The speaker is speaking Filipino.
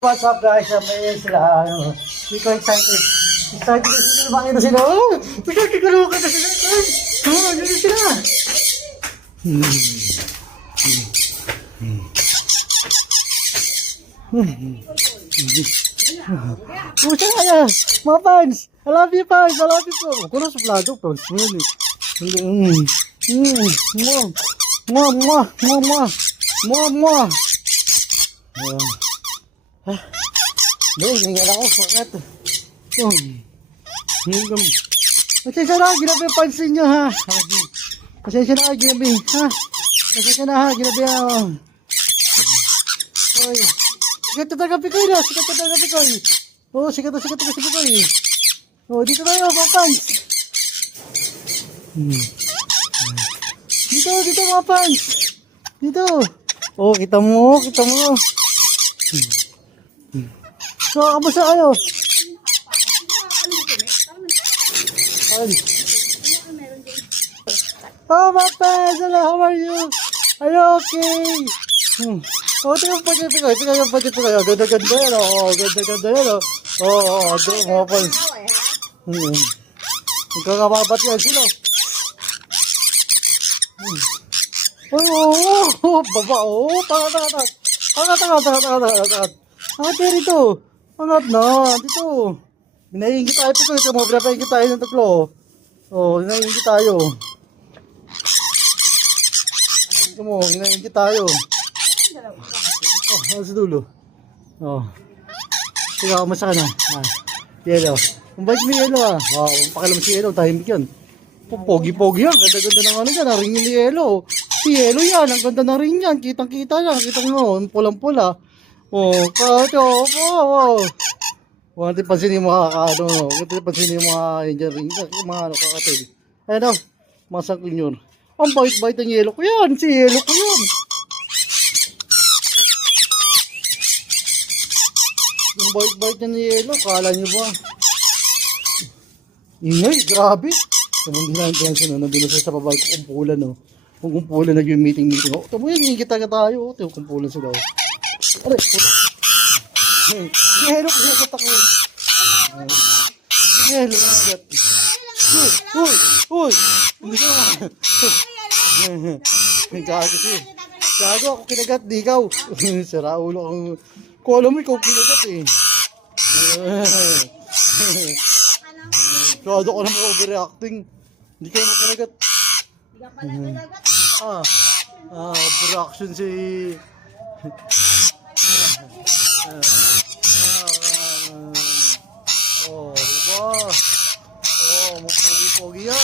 What's up guys? May sila. Ano, hindi ko excited. Excited na sila. Bakit na sila? Oh! Excited ka naman na sila. Oh, ano sila? Hmm. Pucha kaya! Mga fans! I love you fans! I love you po! Ako na sa plato, fans mo yun eh. Hindi, mm. Mm. Mwah! Mwah! Mwah! Mwah! Mwah! Mwah! Mwah! Ah. Dahil, hingal ako. Bakit? Oh. Hingam. Pasensya na, ginabi ang pansin nyo ha. Pasensya na, ginabi. Ha? Pasensya na ha, ginabi ako. Oy. Sikat na taga Pikoy na, sikat na taga Pikoy. Oh, sikat na sikat na si Pikoy. Oh, dito tayo, mga fans. Hmm. Dito, dito mga fans. Dito. Oh, kita mo, kita mo. So, kamusta kayo? Ay. Oh, friends! Hello, how are you? Are you okay? Hmm. Oh, ito yung pwede ko. Ito yung pwede ko. Ganda ganda yan. Oh, ganda ganda yan. Oh, oh, oh, ito mga friends. Hmm. Nagkakababat yan sila. Hmm. Oh, oh, oh, baba, oh, tanga, tanga, tanga. Tanga, tanga, tanga, tanga, tanga, Angat yan rito. Angat na, dito. Hinahingi tayo pito. Ito mo, pinapahingi tayo ng tatlo. Oh, hinahingi tayo. Ito mo, hinahingi tayo. Oh, nasa dulo. Oh. Ikaw, kumasa ka na. Ah, yellow. Ang bait mo yellow ah. Wow, ang pakilam si yellow, tahimik. Oh, pogi-pogi yan. Ganda-ganda ng ano yan. Ang ring ni yellow. Si yellow yan. Ang ganda ng ring yan. Kitang-kita yan. Kitang. Ang pulang-pula. Oh, kato. Oh, oh. Huwag natin pansinin yung mga ano, huwag natin pansinin yung mga Indian ring, yung mga ano, kakatil. Ayun o, mga sangkling yun. Ang bait-bait ng yelo ko yan, si yelo ko yan. Yung bait-bait ni yelo, kala niyo ba? Ingay, grabe. Din natin yan, nandun na siya sa babag kumpulan, no. Kung kumpulan nag-meeting-meeting. Oh, tamo yun, hingit ka tayo. Oh, kumpulan sila. oh. Aray, puto. Yelo ko sa tako. Yelo ko sa Uy, uy, uy. Hindi ka. Gago si. Gago ako kinagat, di ikaw. Sira ulo kang... Kung alam mo, ikaw kinagat eh. Kado ko naman overreacting. Hindi kayo makinagat. Ah, ah, overreaction si... Oh, diba? Oh, magpogi-pogi yan.